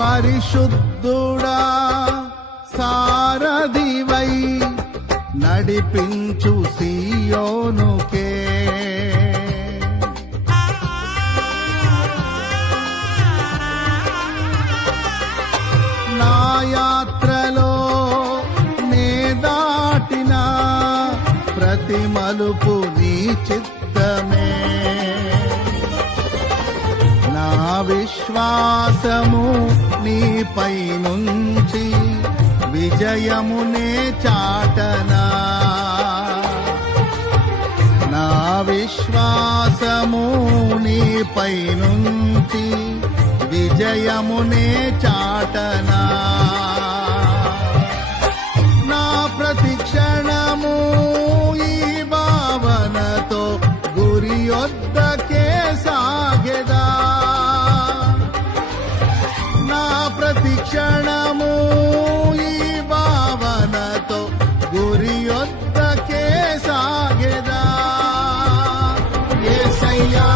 పరిశుద్ధుడా సారథివై నడిపించు సియోనుకే నా యాత్రలో నే దాటిన ప్రతి మలుపు నీ చిత్తమే నా విశ్వాసము నీపై నుంచి విజయమునే చాటనా నా విశ్వాసము నీపై నుంచి విజయమునే చాటనా నా ప్రతి క్షణము ఈ భావనతో గురి యొద్దకే సాగెదా నా ప్రతి క్షణము ఈ భావనతో గురి యొద్దకే సాగెదా యేసయ్యా